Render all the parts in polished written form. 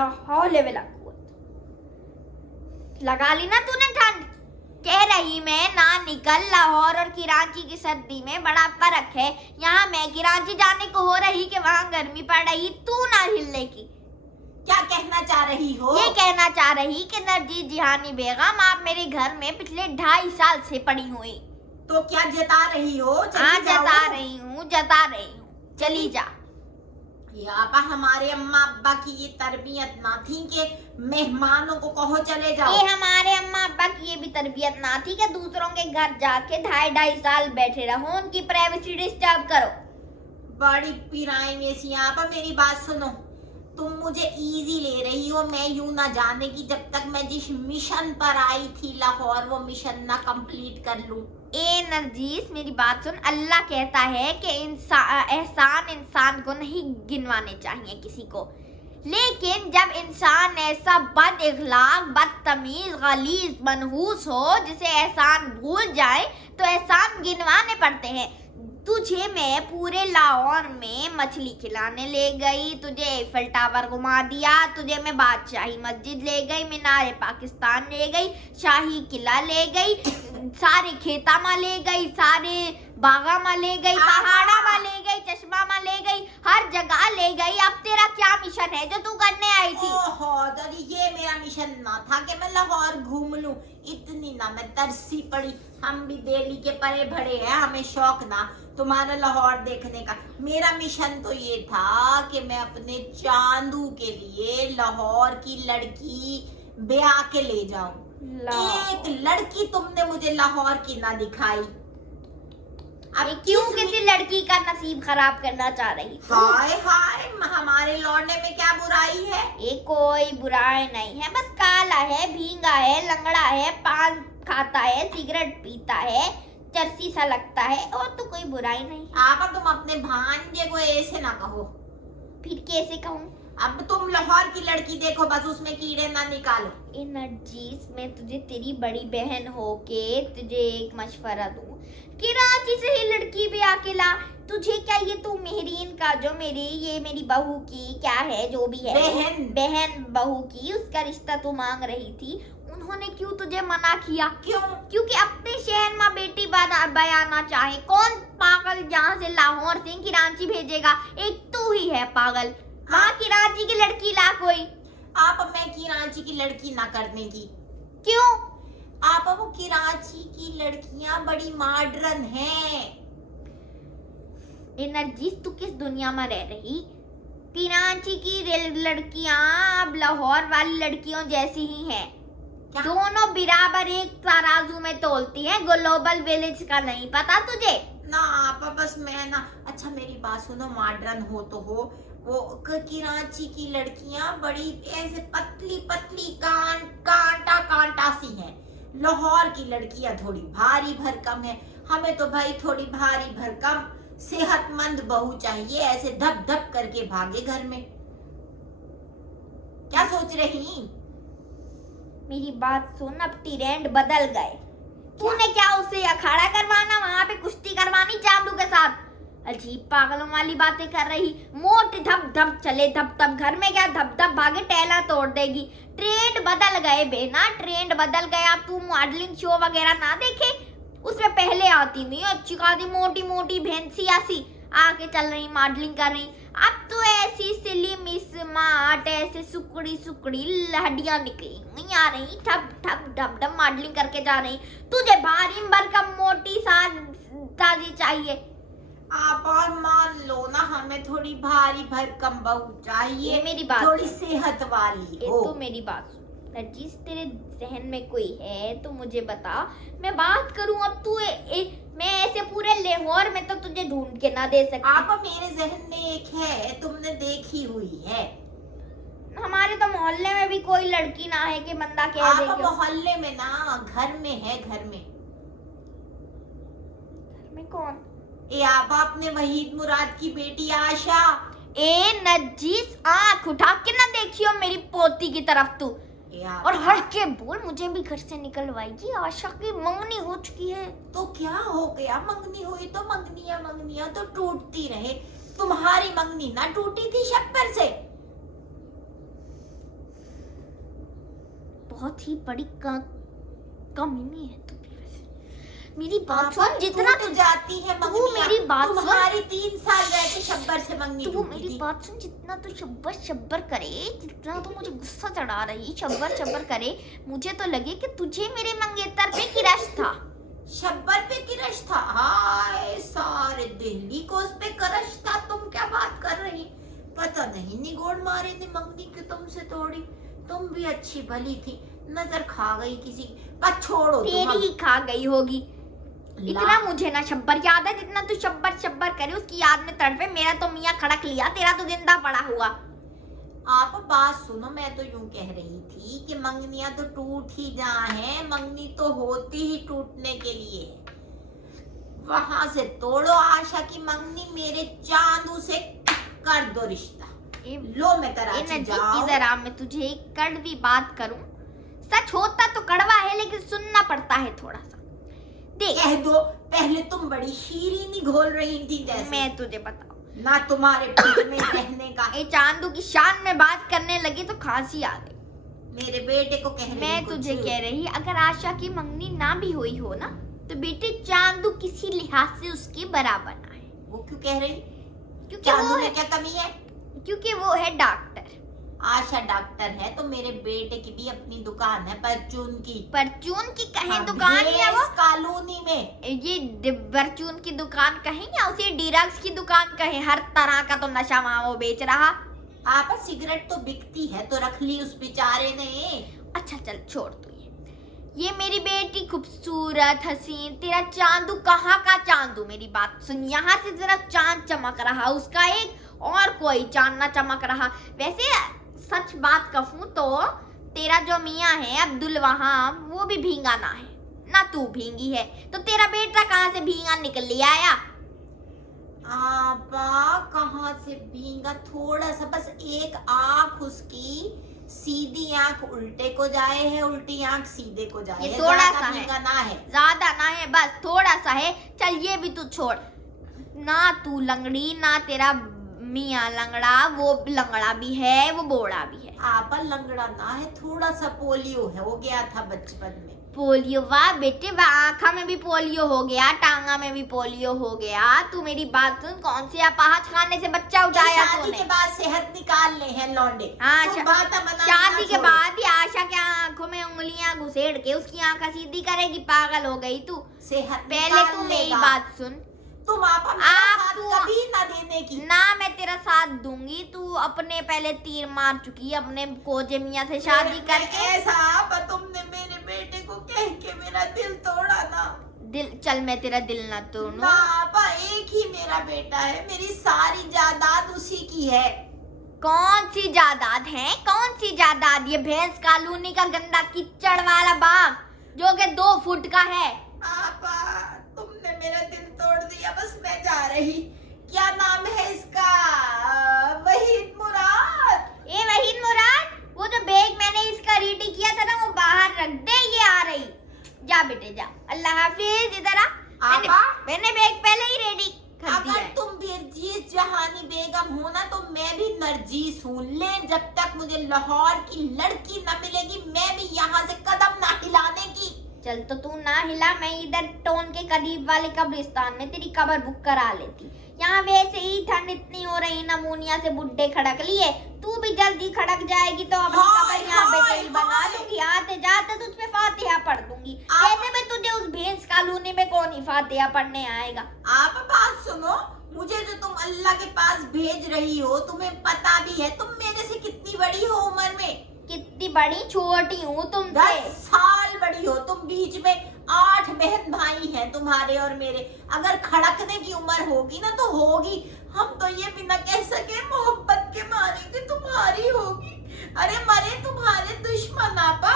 ला हौले वला कुव्वत। लगा ली ना तूने ठंड। कह रही मैं ना निकल, लाहौर और कराची की सर्दी में बड़ा फर्क है। यहाँ मैं कराची जाने को हो रही कि वहाँ गर्मी पड़ रही, तू ना हिलने की। क्या कहना चाह रही हो? ये कहना चाह रही कि नरजीत जिहानी बेगम आप मेरे घर में पिछले 2.5 साल से पड़ी हुई। तो क्या जता रही हो? हाँ जता रही हूँ, चली जा। आपा हमारे अम्मा अब्बा की ये तरबियत ना थी कि मेहमानों को कहो चले जाओ। ये हमारे अम्मा अब्बा की ये भी तरबियत ना थी कि दूसरों के घर जाके 2.5 साल बैठे रहो, उनकी प्राइवेसी डिस्टर्ब करो। बड़ी पिराई में सी। आपा मेरी बात सुनो, तुम मुझे इजी ले रही हो। मैं यूं ना जाने की जब तक मैं जिस मिशन पर आई थी लाहौर वो मिशन ना कंप्लीट कर लूं। ए नरजीस मेरी बात सुन, अल्लाह कहता है कि एहसान इंसान को नहीं गिनवाने चाहिए किसी को, लेकिन जब इंसान ऐसा बद इखलाक, बदतमीज, गलीज, मनहूस हो जिसे एहसान भूल जाए तो एहसान गिनवाने पड़ते हैं। तुझे मैं पूरे लाहौर में मछली खिलाने ले गई, तुझे एफिल टावर घुमा दिया, तुझे मैं बादशाही मस्जिद ले गई, मीनार पाकिस्तान ले गई, शाही किला ले गई, सारे खेता में ले गई, सारे बागा में ले गई, पहाड़ा में ले गई, चश्मा में ले गई, हर जगह ले गई। अब तेरा क्या मिशन है जो तू करने आई थी? ओहो दादी, ये मेरा मिशन ना था कि मैं लाहौर घूम लूं। इतनी ना मैं तरसी पड़ी। हम भी दिल्ली के परे भरे हैं, हमें शौक ना तुम्हारा लाहौर देखने का। मेरा मिशन तो ये था कि मैं अपने चांदू के लिए लाहौर की लड़की ब्याह के ले जाऊं। एक लड़की तुमने मुझे लाहौर की ना दिखाई। अब क्यों किसी लड़की का नसीब खराब करना चाह रही? हाय हाय, हमारे लौटने में क्या बुराई है? ये कोई बुराई नहीं है, बस काला है, भींगा है, लंगड़ा है, पान खाता है, सिगरेट पीता है, चर्सी सा लगता है, और तो कोई बुराई नहीं। आपा तुम अपने भांजे को ऐसे ना कहो। फिर कैसे कहूँ? अब तुम लाहौर की लड़की देखो, बस उसमें कीड़े ना निकालो। नरजीस मैं तुझे तेरी बड़ी बहन होके तुझे एक मशवरा दूं, कराची से ही लड़की भी आके ला। तुझे क्या ये तू मेहरीन का जो मेरी बहू की क्या है जो भी है बहन बहू की उसका रिश्ता तू मांग रही थी, उन्होंने क्यों तुझे मना किया? क्यों? क्योंकि अपने शहर में बेटी बयाना चाहे। कौन पागल यहाँ से लाहौर से कराची भेजेगा? एक तू ही है पागल। वहाँ कराची की लड़की ला कोई। आप मैं कराची की लड़की ना करने की। क्यों? आप वो कराची की लड़कियां बड़ी मॉडर्न हैं। नरजीस तू किस दुनिया में रह रही? कराची की लड़कियां अब लाहौर वाली लड़कियों जैसी ही हैं। दोनों बराबर एक तराजू में तोलती हैं। ग्लोबल विलेज का नहीं पता तुझे? ना आप बस मैं ना। अच्छा मेरी बात सुनो, मॉडर्न हो तो हो। वो कराची की लड़कियां बड़ी ऐसे पतली पतली कांटा सी हैं। लाहौर की लड़कियां थोड़ी भारी भरकम है। हमें तो भाई थोड़ी भारी भरकम सेहतमंद बहू चाहिए, ऐसे धप धप करके भागे घर में। क्या सोच रही? मेरी बात सुन, अब ट्रेंड बदल गए। तूने क्या उसे अखाड़ा करवाना, वहाँ पे कुश्ती करवानी चांदू के साथ? अजीब पागलों वाली बातें कर रही। मोट धप धप चले धप धप, घर में क्या धप धप भागे टैला तोड़ देगी। ट्रेंड बदल गए बेना, ट्रेंड बदल गया। तू मॉडलिंग शो वगैरह ना देखे? उसमें पहले आती नहीं अच्छी खासी मोटी मोटी भैंसी ऐसी आके चल रही मॉडलिंग कर रही। अब तो ऐसी स्लिम स्मार्ट ऐसे सुकड़ी हड्डियां निकली हुई आ रही, ठप ठप ढप ढप मॉडलिंग करके जा रही। तुझे भारी भरकम मोटी ताजी चाहिए। आप और मान लो ना, हमें थोड़ी भारी भरकम बहू चाहिए, मेरी बात थोड़ी सेहत वाली हो। तो मेरी बात सुन नरजीस, तेरे जहन में कोई है तो मुझे बता, मैं बात करूं। अब तू मैं ऐसे पूरे लाहौर में तो तुझे ढूंढ के ना दे सकती। आप मेरे जहन में एक है, तुमने देखी हुई है। हमारे तो मोहल्ले में भी कोई लड़की ना है कि बंदा कह दे कि मोहल्ले में ना, घर में है। घर में कौन? ए आप अपने वहीद मुराद की बेटी आशा। ए नरजीस आँख उठा के ना देखियो मेरी पोती की तरफ तू, और हट के बोल। मुझे भी घर से निकलवाएगी। आशा की मंगनी हो चुकी है। तो क्या हो गया? मंगनी हुई तो मंगनियां तो टूटती रहे। तुम्हारी मंगनी ना टूटी थी शक्कर से? बहुत ही बड़ी कमीनी है तू भी वैसे। मेरी बात आपा, सुन, जितना टूट जाती है तू मंगनियां। मेरी बात सुन, तुम्हारी 3 साल रहते शब्बर से मंगनी तू टूटी मेरी थी। बात सुन, जितना तू शब्बर शब्बर करे, जितना तू मुझे गुस्सा चढ़ा रही शब्बर शब्बर करे, मुझे तो लगे कि तुझे मेरे मंगेतर पे क्रश था। शब्बर पे क्रश था? हाय, सारे दिल्ली को उस पे क्रश था। तुम क्या बात कर रही? पता नहीं निगोड़ मारे ने मंगनी क्यों तुमसे तोड़ी। तुम भी अच्छी भली थी, नजर खा गई किसी। पर छोड़ो, तेरी ही खा गई होगी। इतना ला- मुझे ना शब्बर याद है जितना तू शब्बर शब्बर करे उसकी याद में तड़पे। मेरा तो मियाँ खड़क लिया, तेरा तो जिंदा पड़ा हुआ। आप बात सुनो, मैं तो यूं कह रही थी कि मंगनियां तो टूट ही जाए, मंगनी तो होती ही टूटने के लिए है। वहां से तोड़ो आशा की मंगनी, मेरे चांदू से कर दो रिश्ता। लो मैं कराची जाऊं। इधर आ, मैं तुझे एक कड़वी बात करूं। सच होता तो कड़वा है लेकिन सुनना पड़ता है थोड़ा सा। देख, कह दो, पहले तुम बड़ी शीरीनी घोल रही थी जैसे। मैं तुझे बताऊं ना तुम्हारे पेट में रहने का। ए चांदू की शान में बात करने लगी तो खांसी आ गई। मेरे बेटे को कह रही मैं कुछ। तुझे कह रही, अगर आशा की मंगनी ना भी हुई हो ना, तो बेटे चांदू किसी लिहाज से उसके बराबर ना है। वो क्यों कह रही? क्योंकि चांदू वो में है, क्या कमी है? क्योंकि वो है डॉक्टर। आशा डॉक्टर है तो मेरे बेटे की भी अपनी दुकान है, परचून की। परचून की कहीं हाँ, दुकान है वो? भेस कॉलोनी में। ये परचून की दुकान कहीं या उसे डीरक्स की दुकान कहीं? हर तरह का तो नशा वहाँ वो बेच रहा। आप सिगरेट तो बिकती है तो रख ली उस बेचारे ने। अच्छा चल छोड़ तू ये मेरी बेटी खूबसूरत हसीन, तेरा चांदू कहाँ का चांदू? मेरी बात सुन, यहाँ से जरा चांद चमक रहा, उसका एक और कोई चांद ना चमक रहा। वैसे सच बात कहूँ तो तेरा जो मियाँ है अब्दुल वहां, वो भी भींगा ना है ना तू भींगी है, तो तेरा बेटा कहाँ से भींगा निकल लिया आया? आपा कहाँ से भींगा? थोड़ा सा, बस एक आंख उसकी सीधी आंख उल्टे को जाए है, उल्टी आंख सीधे को जाए ये है। थोड़ा ज्यादा सा है। भींगा ना है। ज्यादा ना है, बस थोड़ा सा है। चल ये भी तू छोड़ ना, तू लंगड़ी ना तेरा मियाँ लंगड़ा, वो लंगड़ा भी है वो बोड़ा भी है। आपा लंगड़ा ना है, थोड़ा सा पोलियो है, हो गया था बचपन में। पोलियो? वाह बेटे वाह, आँखा में भी पोलियो हो गया, टांगा में भी पोलियो हो गया। तू मेरी बात सुन, कौन सी अपाहज खाने से बच्चा उठाया शादी तूने? के बाद सेहत निकालने हैं लौंडे। हाँ, तुम बातें बनाना शादी के छोड़ो। बाद ही आशा के आंखों में उंगलियां घुसेड़ के उसकी आंखें सीधी करेगी? पागल हो गई तू। सेहत पहले निकाल तू मेरी लेगा। बात सुन, तुम आपा मेरा आप साथ तू- कभी ना देने की। ना मैं तेरा साथ दूंगी। तू अपने पहले तीर मार चुकी है अपने कोजे मियाँ से शादी करके। ऐसा आपा तुमने मेरे बेटे को कह के मेरा दिल तोड़ा ना। दिल, चल मैं तेरा दिल ना तोड़ूं। ना आपा, एक ही मेरा बेटा है, मेरी सारी जायदाद उसी की है। कौन सी जायदाद है? कौन सी जायदाद? ये भैंस कॉलोनी का गंदा कीचड़ वाला बाग जो कि 2 फुट का है। आपा तुमने मेरा दिल तोड़ दिया, बस मैं जा रही। क्या नाम है इसका? वहीद मुराद। ए वहीद मुराद, वो जो बैग मैंने इसका रेडी किया था ना, वो बाहर रख दे, ये आ रही। जा बेटे जा, अल्लाह हाफिज। इधर आ। आपा? मैंने बैग पहले ही रेडी कर दिया अगर है। तुम बिरजीस जहानी बेगम हो ना, तो मैं भी नरजीस हूँ। ले, जब तक मुझे लाहौर की लड़की न मिलेगी, मैं भी यहाँ से कदम ना हिलाने की। चल तो तू ना हिला, मैं इधर टोन के करीब वाले कब्रिस्तान में तेरी कब्र बुक करा लेती। यहाँ वैसे ही ठंड इतनी हो रही, नमूनिया से बुड्ढे खड़क लिए, तू भी जल्दी खड़क जाएगी तो अपनी हाय, कब्र यहाँ पे हाय, तेरी बना हाय। दूंगी। आते जाते तुझ पे फातिहा पढ़ दूंगी। आप- ऐसे में तुझे उस भैंस कॉलोनी में कौन ही फातिहा पढ़ने आएगा? आप बात सुनो, मुझे जो तुम अल्लाह के पास भेज रही हो, तुम्हें पता भी है तुम मेरे से कितनी बड़ी हो उम्र में? कितनी बड़ी? छोटी हूँ तुमसे। 10 साल बड़ी हो तुम। बीच में 8 बहन भाई हैं तुम्हारे और मेरे। अगर खड़कने की उम्र होगी ना तो होगी। हम तो ये भी ना कह सके मोहब्बत के मारे कि तुम्हारी होगी। अरे मरे तुम्हारे दुश्मन आपा।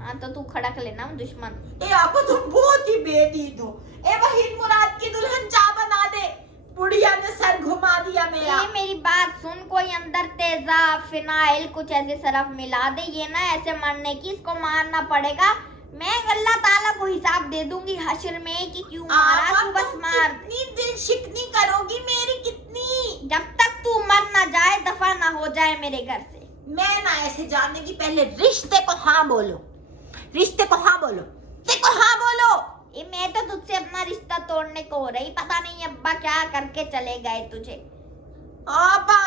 हाँ तो तू खड़क लेना दुश्मन। ए आपा तुम बहुत ही बेदीद हो। ए वहीद मुराद की दुल्हन चाय बना दे। बुढ़िया ने सर घुमा दिया मेरा। ये मेरी बात सुन, कोई अंदर तेजाब फिनाइल कुछ ऐसे सरफ मिला दे, ये ना ऐसे मरने की, इसको मारना पड़ेगा। मैं अल्लाह ताला को हिसाब दे दूंगी हश्र में कि क्यों मारा। आपा, तू बस तुम मार। कितनी दिल शिकनी करोगी मेरी? कितनी? जब तक तू मर ना जाए, दफा ना हो जाए मेरे घर से। मैं ना ऐसे जानने की, पहले रिश्ते को हाँ बोलो, रिश्ते को हाँ बोलो, देखो हाँ बोलो। ये मैं तो तुझसे अपना रिश्ता तोड़ने को हो रही, पता नहीं अब्बा क्या करके चले गए तुझे। अब्बा